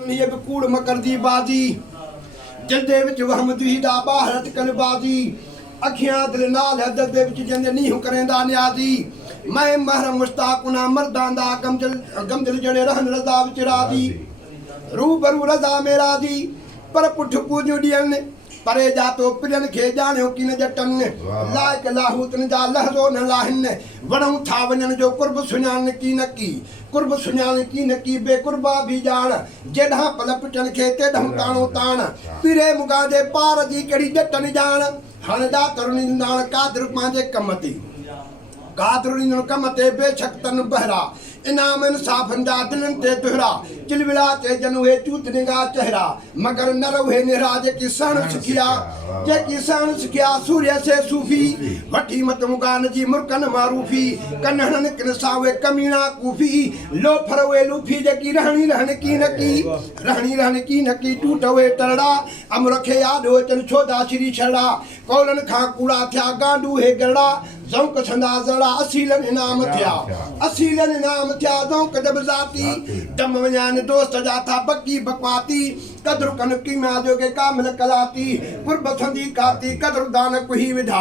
ये कूड़ मकर दी बाजी दिल दे विच वहम दी दा बाहरत कलबाजी अखियां दिल नाल है दिल दे विच जिंद नहीं करेंदा न्याजी मैं महर मुश्ताक ना मर्दां दा गमदिल जड़े रहन रज़ा विच राजी रूबरू रज़ा मेरा दी पर पुठ पूजू ॾियनि परे जा तो पिरन खे ॼाणियो किन जटन लाइक लाहूतन जा लहज़ो न लाहिन वणऊं था वञण जो कुर्ब सुञाण की न की कुर्ब सुञाण की न की बेकुर्बा भी ॼाण जेॾां पल पिटन खे तेॾां ताणो ताण पीरे मुगा जे पार जी कहिड़ी जटन ॼाण हाणे जा तरुणी ॾाण कादर पंहिंजे कम ते कादर कम ते बेशक तन बहरा इनाम इंसाफ़न जा दिलनि ते तुहरा चिलविला ते जनूहे चूत निगाह चेहरा मगर न रहे निहरा जेकी सण सिखिया सूर्य से सूफी वठी मत मुगान जी मुर्कन मारूफी कन्हन किन सावे कमीना कूफी लो फरवे लूफी जेकी रहणी की न की टूट वे तरड़ा अमर खे याद हो चन छोदा श्री छड़ा कौलन खां कूड़ा थिया गांडू हे गड़ा ज़ौक छंदा जड़ा असीलन इनाम थिया ज़ौक जब ज़ाती दम वञान दोस्त जाता बकी बकवाती कदर कन कीमा जो के कामिल कलाती कुर्ब थंदी काती कदर दान कुही विधा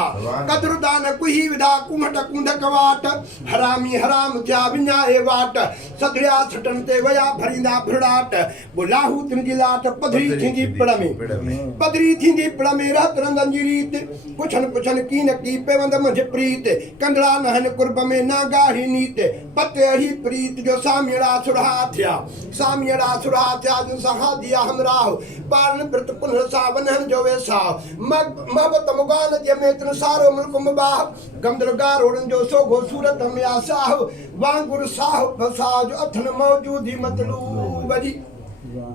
कुमट कुंड कवाट हरामी हराम थिया विञाए वाट सदड़िया छटन ते वया भरींदा भरड़ाट बुलाहू तिन जी लाट पधरी थींदी पिड़ में रहत रंदन जी रीत पुछन की न की पेवंद मुझ प्रीत कंदड़ा नहन कुर्ब में ना गाढ़ी नीत पते अही प्रीत जो सामियड़ा सुरहा थिया जिन सहा दिया हमरा पारन प्रत पुनः सावनहन जो वेसा महबत मुगान जे में तन सारो मुल्क मुबाह गमदर गारोड़न जो सोगो सूरत में आसाह वांगुर साह बसा जो अथन मौजूदी मतलूब जी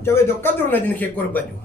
चवे तो कदर न जिन के कुर्ब जो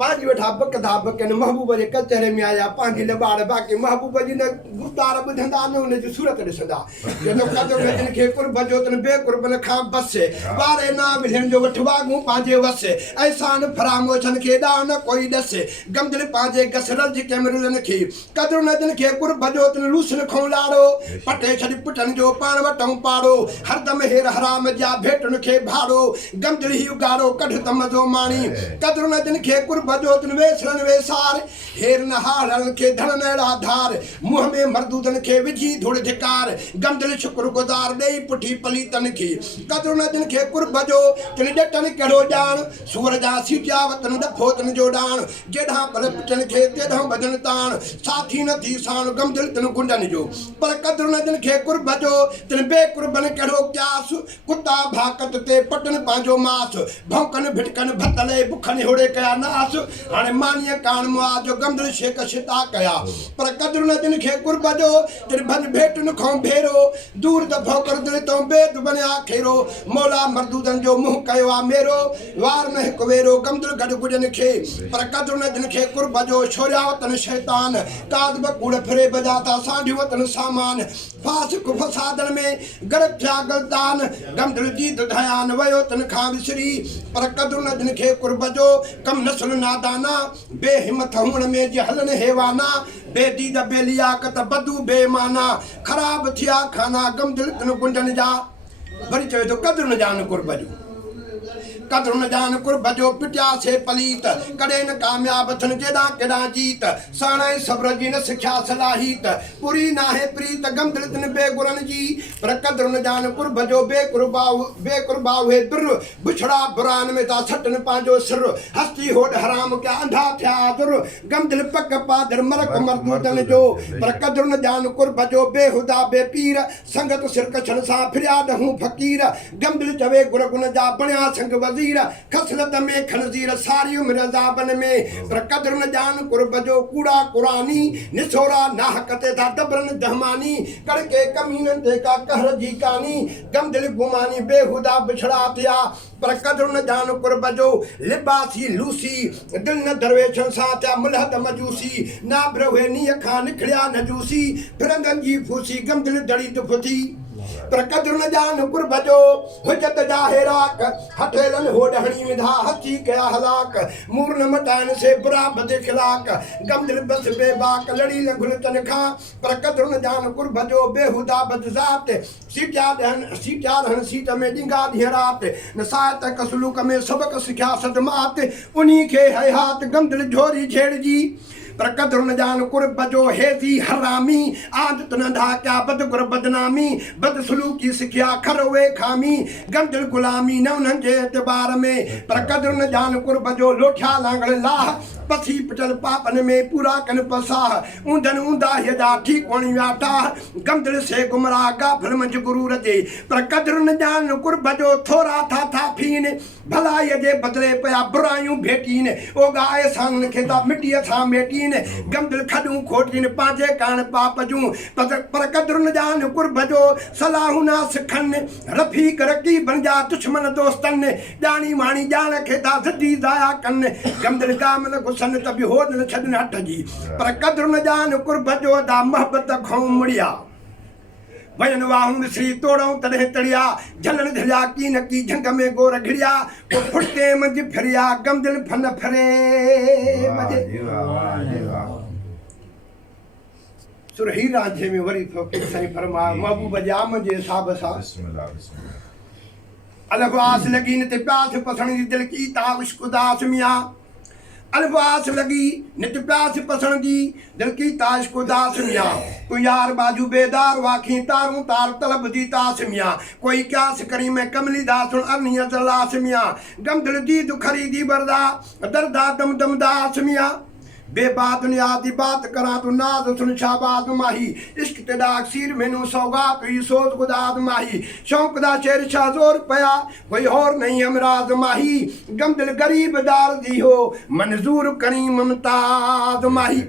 पांच वेठा बकदा बकन महबूब जे कचहरे में आया पांजी लबाड़ बाकी महबूब जी ने गुरदार बुधंदा ने उन जी सूरत ॾिसंदा जे तो कदर न जिन के कुर्ब जो तन बेकुर्बन खां बसे बारे ना मिलन जो वठवागू पांजे वसे ऐसान फरामोशन के दा न कोई दसे गमदिल पांजे गसरल जी कैमरन के कदर न जिन के कुर्ब जो तन लूसन खो लाड़ो पटे छड़ी पुटन जो पाण वटऊ पाड़ो हरदम हेर हराम जा भेटन के भाड़ो गमदिल ही उगाड़ो कढ तम जो माणी कदर न जिन के कुर्ब बजोतन वेसरन वेसार हेर नहारन के धन धार मुंह में मर्दूदन के विझी धुड़ धिकार गमदिल शुक्र गुजार दे पुठी पलीतन की कदर न जिन के कुर्ब जो तिन जटन कड़ो जान सूर जा सीटिया वतन दफोतन जो डान जेढ़ा पल पिटन के तेढ़ा भजन तान साथी न थी सान गमदिल तिन गुंडन जो पर कदर न जिन के कुर्ब जो तिन बेकुर्बन कड़ो क्यास कुत्ता भाकत ते पटन पांजो मास भौंकन भिटकन भतले बुखन होड़े कया नास हाने मानिया कान मुआ जो गमदिल शेक शिता कया पर कदर न जिन के कुर्ब जो तिन भन भेटन खो भेरो दूर दफो कर दिल तो बेद बनिया खेरो मौला मर्दूदन जो मुंह कयो मेरो वार न हिक वेरो गमदिल गड गुजन के पर कदर न जिन के कुर्ब जो छोरिया तन शैतान काद बकूड़ फिरे बजाता सांढियो तन सामान फासिक फसादन में गरत थिया गलतान गमदिल जी दयान वयो तन खां विसरी पर कदर न जिन के कुर्ब जो कम नस्ल नादाना बेहिम्मत हुण में जे हलन हेवाना बेदीद बेलियाकत बदू बेमाना खराब थिया खाना गमदिल तन गुंडन जा वरी चवे तो कदर न जान कुर्ब जो कदर न जान कुर्ब जो पिटिया से पलीत कड़े न कामयाब थन केड़ा केड़ा जीत साणाई सब्र जी न सिख्या सलाहीत पूरी नाहे प्रीत गमदिल तन बेगुरन जी पर कदर न जान कुर्ब जो बेकुर्बा हुए बिर बुछड़ा बुरान में ता छटन पांजो सिर हस्ती होड हराम क्या अंधा थिया दुर गमदिल पक पादर मरक मर्दूदन जो पर कदर न जान कुर्ब जो बेहुदा बेपीर संगत सिरकछन सा फिरिया दहूं फकीर गमदिल चवे गुरगुन जा बणिया संग वजीर खसलत में खनजीर सारी उम्र जाबन में पर कदर न जान कुर्ब जो कूड़ा कुरानी निसोरा नाहकते दा दबरन दहमानी करके कमीनन ते का कहर जी कानी गमदिल गुमानी बेहुदा बिछड़ा थिया पर कदर न जान कुर्ब जो लिबासी लूसी दिल न दरवेशन सा त्या मुलहद मजूसी ना ब्रवे नी खान निखड़िया नजूसी फिरंदन जी फूसी गमदिल दड़ी दुफती पर कदर न जान कुर्बजो हुजत जाहे राक हथेलन हो डहणी विधा हची गया हलाक मूर न मटान से बुरा बद खिलाक गमदिल बस बेबाक लड़ी न घुल तनखा पर कदर न जान कुर्बजो बेहुदा बदजात सीटा रहन सीट में डिंगा धियरात नसायत कसलूक में सबक सिखा सदमात उन्हीं के है हाथ गमदिल झोरी झेड़ जी पर कदर न जान कुर्ब जो हेजी हरामी आदत न ढाक्या बद गुर बदनामी बद सलूकी सिखिया खरवे खामी गंदल गुलामी न उन्हनि जे एतबार में पर कदर न जान कुर्ब जो लोठिया लांगड़ लाह पसी पटल पापन में पूरा कन पसाह ऊंधन ऊंधा यदा ठीक वणी व्याटा गंदल से गुमराह गाफल मंझ गुरूर जे पर कदर न जान कुर्ब जो थोरा था फीन भलाई जे बदले पया बुरायूं भेटीन ओ गाए सांग खेता मिट्टीअ सां मेटीन गमदिल खडूं खोटीन पांजे कान पाप जूं पर कदर न जान कुर्ब जो सलाहू ना सिखन रफीक रकी बन जा दुश्मन दोस्तन जानी मानी जान खेता सदी जाया कन गमदिल गाम न गुसन तभी हो न छडन हट जी पर कदर न जान कुर्ब जो दा मोहब्बत खो मुड़िया वजन वाहूं श्री तोड़ों तड़े तड़िया झलन झलिया की नकी झंग में गोर घिड़िया वो फुटते मंझ फिरिया गमदिल फन फरे मजे सुरही रांझे में वरी तो साईं फरमा महबूब जाम जे हिसाब सां अलफास लगी न ते प्यास पसण जी दिल की ता इश्क उदास मिया अल्फास लगी नित प्यास पसण जी दिल की ताश को दास मिया तू यार बाजू बेदार वाखी तारूं तार तलब दी तास मिया कोई क्यास करी मैं कमली दास अरनिया जलास मिया गम दिल दी दुखरी दी बरदा दरदा दम दम दास मिया बेबात दुनिया दी बात करा तू नाज सुन शाबाद माही इश्क ते डाक सीर मैनू सौगात हुई सोच गुदाद माही शौक दा शेर शाह जोर पया कोई और नहीं अमराज माही गम दिल गरीब दार दी हो मंजूर करी ममताज माही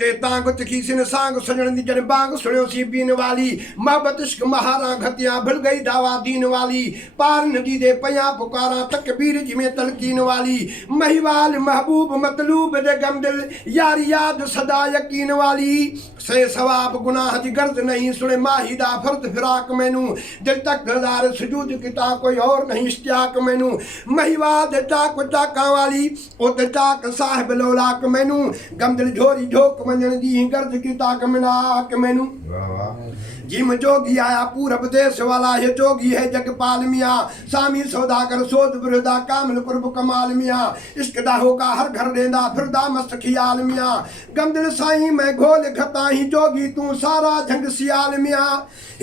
ते तांग तिखी सिन सांग सजन दी जन बांग सुनियो सी पीन वाली मोहब्बत इश्क महारा घतिया भुल गई दावा दीन वाली पार नदी दे पया पुकारा तकबीर जिमें तलकीन वाली महिवाल महबूब मतलूब दे गम दिल यार याद सदा यकीन वाली से सवाब गुनाह दी गर्ज नहीं सुने माहिदा फर्द फिराक मैनू दिल तक गजार सुजूद किता कोई और नहीं इश्तियाक मैनू महिवाल दे चाक चाका वाली ओ दे चाक साहिब लोलाक मैनू गम दिल झोरी झोक मंजन दी गर्ज किता कमनाक मैनू जिम जोगी आया पूरब देश वाला है जोगी है जगपाल मिया सामी सौदागर सोद बिरदा कामिल कुर्ब कमाल मिया इश्क दा होगा हर घर देंदा फिरदा मस्त खियाल मिया गमदिल साईं मैं घोल खता ही जोगी तू सारा झंग सियाल मिया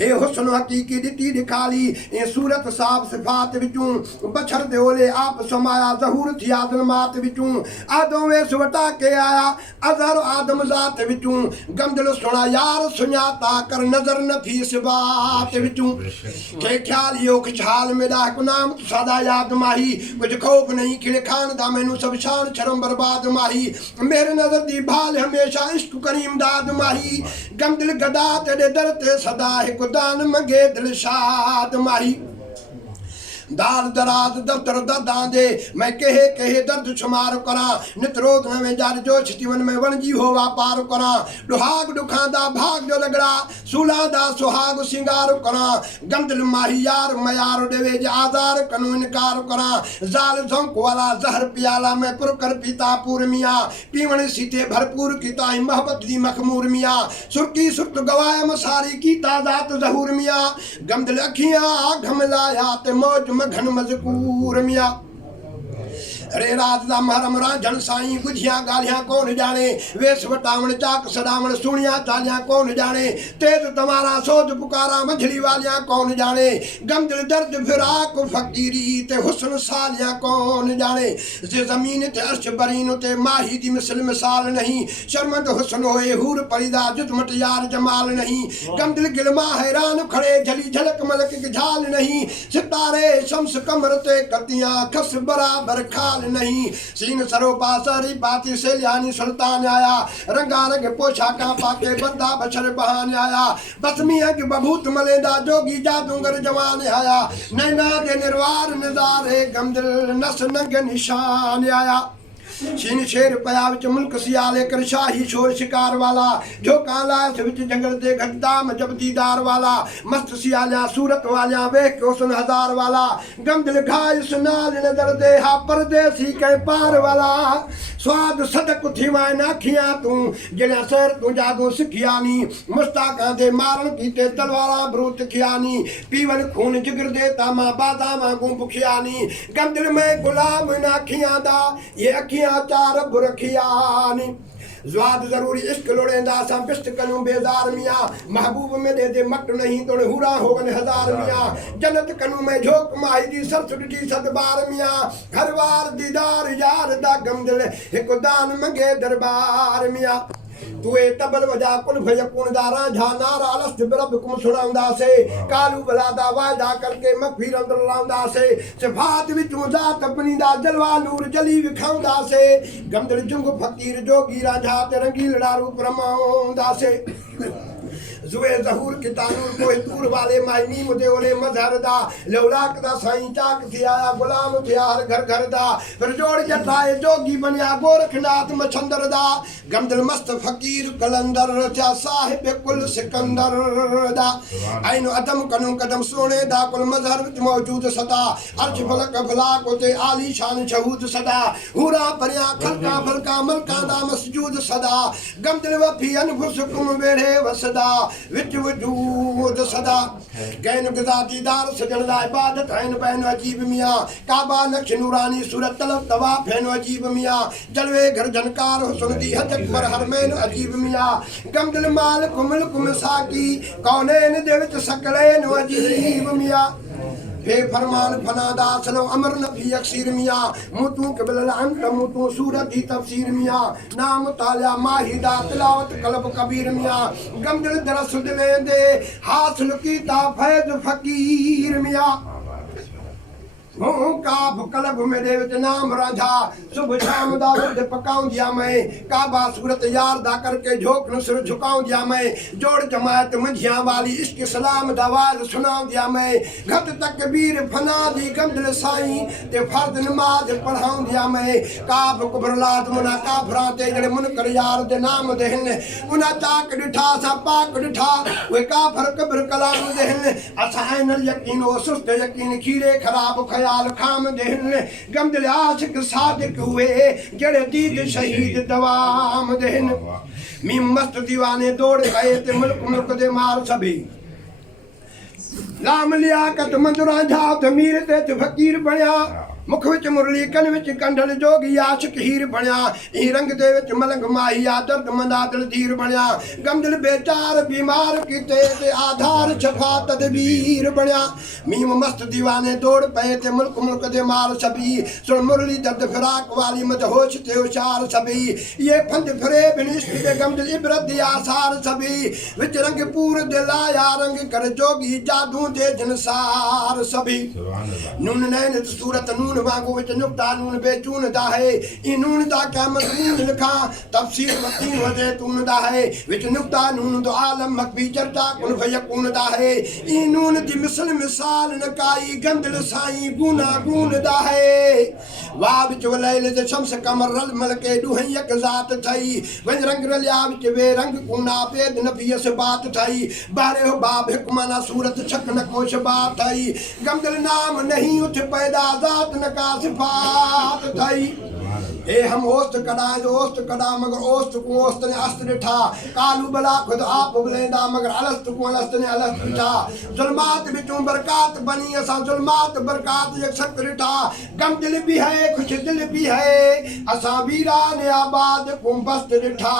ए हुस्न हकीकी दिती दिखाली ए सूरत साफ सिफात विचूं बछर दे ओले आप समाया ज़हूर थिया ज़ुल्मात विचूं आदम वे सुवटा के आया अजहर आदम ज़ात विचूं गमदिल सुना यार सुञाता कर नजर न थी इस बात विचूं के ख्याल यो खुशहाल मेरा को नाम सदा याद माही कुछ खौफ नहीं खिले खान दा मैनू सब शान शर्म बर्बाद माही मेरे नजर दी भाल हमेशा इश्क करीम दाद माही गम दिल गदा तेरे दर ते सदा है कुदान मंगे दिल शाद माही दाल दराज दफ्तर दर्दां दे मैं कहे दर्द शुमार करा नित रोज में जार जो जीवन में वणजी हो वापार करा दुहाग दुखां दा भाग जो लगड़ा सूला दा सुहाग सिंगार करा गंदल माही यार मयार देवे जे आजार कनु इनकार करा जाल झोंक वाला जहर पियाला में पुर कर पीता पूर मिया पीवण सीते भरपूर कीता मोहब्बत दी मखमूर मिया सुरकी सुरत गवाए मसारी की ताजात जहूर मिया गंदल अखियां घमलाया ते मौज मघन मजकूर मिया रे रात दा महरम रांझण साईं बुझिया गालियां कौन जाने वेस वटावण चाक सड़ावण सुनिया चालियां कौन जाने तेज तुम्हारा सोच पुकारा मंझली वालियां कौन जाने गमदिल दर्द फिराक फकीरी ते हुस्न सालियां कौन जाने जे जमीन ते अर्श बरीन ते माही दी मिसल मिसाल नहीं शर्मंद हुस्न होए हूर परिदा जुजमट यार जमाल नहीं गमदिल गिलमा हैरान खड़े झली झलक मलक की झाल नहीं सितारे शम्स कमर ते कतियां खस बराबर खाल नहीं सीन सरो पासरी पाती से लियानी सुल्तान आया रंगारंग पोशाका पाके बंदा बशर बहान आया बसमिया के बभूत मलेदा जोगी जादूगर जवान आया नैना दे निर्वार नजारे गमदिल नस नंग निशान आया ਸੀਨ ਸ਼ੇਰ ਪਿਆ ਵਿੱਚ ਮੁਲਕ ਸਿਆਲੇ ਕਰ ਸ਼ਾਹੀ ਸ਼ੋਰ ਸ਼ਿਕਾਰ ਵਾਲਾ ਜੋ ਕਾਲਾ ਵਿੱਚ ਜੰਗਲ ਦੇ ਘਟਦਾ ਮਜਬ ਦੀਦਾਰ ਵਾਲਾ ਮਸਤ ਸਿਆਲਿਆਂ ਸੂਰਤ ਵਾਲਿਆਂ ਵੇਖ ਕੇ ਉਸਨ ਹਜ਼ਾਰ ਵਾਲਾ ਗਮਦਲ ਘਾਇ ਸੁਨਾਲ ਨਜ਼ਰ ਦੇ ਹਾ ਪਰਦੇਸੀ ਕੈ ਪਾਰ ਵਾਲਾ ਸਵਾਦ ਸਦਕ ਥੀਵਾਂ ਨਾਖੀਆਂ ਤੂੰ ਜਿਹੜਾ ਸਿਰ ਤੂੰ ਜਾਦੂ ਸਿੱਖਿਆ ਨੀ ਮੁਸਤਾਕਾਂ ਦੇ ਮਾਰਨ ਕੀਤੇ ਤਲਵਾਰਾਂ ਬਰੂਤ ਖਿਆਨੀ ਪੀਵਨ ਖੂਨ ਜਿਗਰ ਦੇ ਤਾਮਾ ਬਾਦਾ ਵਾਂਗੂ ਭੁਖਿਆ ਨੀ ਗਮਦਲ ਮੈਂ ਗੁਲਾਮ ਨਾਖੀਆਂ ਦਾ ਇਹ ਅੱਖੀਆਂ ਚਾਰ ਬੁਰਖਿਆ ਨੀ ज़्वाद ज़रूरी इश्क लोड़ेंदा सां पिश्त कयूं बेज़ार मियाँ महबूब में दे मट नहीं तोड़े हुरा होवन हज़ार मियाँ जन्नत कयूं में झोंक माही दी सरस ॾिठी सद बार मियाँ हर वार दीदार यार दा गमदिल हिकु दान मंगे दरबार मियाँ तुए तबल वजा कुल भयकुन दारा झानार अलस्त बिरबकुम सुनांदा से कालू बलादा वायदा करके मगफिर अंदर लांदा से सिफात विचों जात अपनी दा जलवा नूर जली विखांदा से गमदल जुंग फकीर जोगी राजा ते रंगील डारू परमांदा से जुए ज़हूर कितानूर कोई तूर वाले मायनी मुदे ओले मजहर दा लौलाक दा साईं चाक थी आया गुलाम थे हर घर घर दा फिर जोड़ जठाए जोगी बनिया गोरखनाथ मछंदर दा गमदल मस्त फकीर कलंदर था साहिब कुल सिकंदर दा आइन अदम कनु कदम सोने दा कुल मजहर विच मौजूद सदा अर्श फलक फलाक होते आली शान शहूद सदा हुरा परिया खलका फलका मलका दा मसजूद सदा गमदल वफी अनफुसकुम वेढ़े वसदा विच वजूद सदा गैन गजा दीदार सजन दा इबादत हैन पैन अजीब मियाँ काबा नक्श नूरानी सूरत तलब तवा फैन अजीब मियाँ जलवे घर जनकार हुस्न दी हजक पर हरमैन अजीब मियाँ गमदल माल कुमल कुम साकी कौनैन दे विच सकलैन अजीब मियाँ बेफरमान फनादा सलो अमर नबी अक्सीर मियाँ मुतू कबल अंत मुतू सूरत दी तफसीर मियाँ नाम तालिया माहिदा तिलावत कलब कबीर मियाँ गमदल दरस दिले दे हासिल कीता फैज फकीर मियाँ काब कलब मेरे विच नाम रांझा सुबह शाम दा वध पकाऊं दिया मैं काबा सूरत यार दा करके झोक न सिर झुकाऊं दिया मैं जोड़ जमात मंझियां वाली इश्क सलाम दा आवाज सुनाऊं दिया मैं घट तकबीर फना दी गमदल साईं ते फर्द नमाज पढ़ाऊं दिया मैं काब कुबरलात मुना काफरां ते जड़े मुनकर यार दे नाम दे हन उना चाक डिठा सा पाक डिठा वे काफर कब्र कलाम दे हन असा ऐनल यकीन ओ सुस्त यकीन खीरे खराब खया खाम देन गमदल आशिक सादिक हुए जड़े दीद शहीद दवाम देन मी मस्त दीवाने दौड़ गए ते मुल्क मुल्क दे मार सभी लाम लियाकत मंदुरा जात मीर ते फकीर बनया मुख विच मुरली कन विच कंडल जोगी आशिक हीर बनया ई रंग दे विच मलंग माहिया दर्द मंदा दिल धीर बनया गमदल बेचार बीमार कीते ते आधार छफा तदबीर बनया मीम मस्त दीवाने दौड़ पे ते मुल्क मुल्क दे मार सभी सुन मुरली दर्द फिराक वाली मदहोश ते होशार सभी ये फंद फिरे बिनिश्क दे गमदल इबरत दी आसार सभी विच रंग पूर दे लाया रंग कर जोगी जादू दे जनसार सभी नून नैन सूरत नून वांगू विच नुक्ता नून बेचून दा है ई नून दा क्या मजमून लिखा तफसीर मतीन वजे तून दा है विच नुक्ता नून दो आलम मकबी चर्चा कुन फयकून दा है ई नून दी मिसल मिसाल नकाई गंदल साईं गुना गुन दा है वाह विच वलैल दे शम्स कमर रल मलके दुहई एक जात थई वन रंग रलिया विच वे रंग कुना पेद नबी से बात थई बारे हो बाब हिकमाना सूरत छक न कोश बात थई गमदल नाम नहीं उठ पैदा जात न का सिफात थई ए हम ओस्त कड़ा जो ओस्त कड़ा मगर ओस्त को ओस्त ने अस्त डिठा कालू बला खुद आप बुलेंदा मगर अलस्त को अलस्त ने अलस्त डिठा जुल्मात बिचों बरकात बनी असा जुल्मात बरकात एक शक डिठा गम दिल भी है खुश दिल भी है असा वीरा ने आबाद कुंबस्त डिठा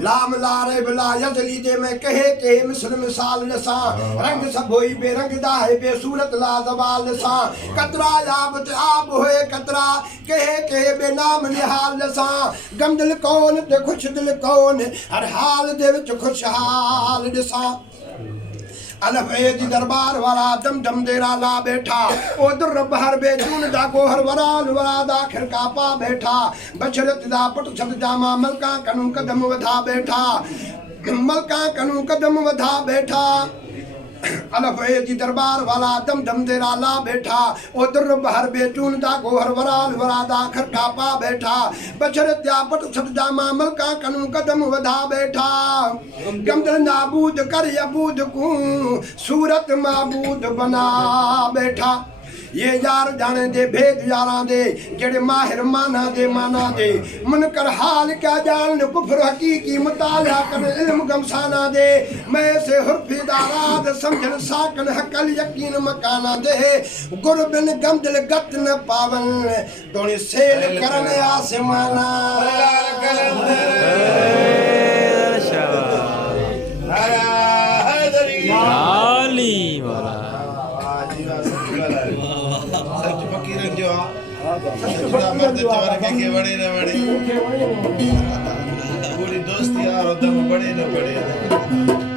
लाम लारे बिला यजली दे में कहे मिसल मिसाल नसा रंग सब होई बेरंग दा है बेसूरत ला जवाल नसा कतरा याब ते आप होए कतरा कहे बेनाम निहाल नसा गम दिल कौन ते खुश दिल कौन हर हाल दे विच खुशहाल नसा अलफ दी दरबार वाला दम दम देरा ला बैठा उधर रब हर बेजून दा गोहर वराल वरा दा खिरका पा बैठा बशरत दा पट छत जामा मलका कनु कदम वधा बैठा मलका कनु कदम वधा बैठा अलफ ए जी दरबार वाला दम दम तेरा ला बैठा उधर बहर बेचून दा गोहर वराल वरादा खरका पा बैठा बचर त्यापट सटजा मामल का कनु कदम वधा बैठा गमदर नाबूद कर यबूद को सूरत माबूद बना बैठा ये यार जाने दे भेद यारा दे जेड़े माहिर माना दे मुनकर हाल क्या जान कुफर हकीकी मुताला कर इल्म गमसाना दे मैं से हुर्फी दाराद समझन साकन हकल यकीन मकाना दे गुर बिन गमदल गत न पावन तोनी सेल करन आसमाना पूरी दोस्ती यार बड़े न बड़े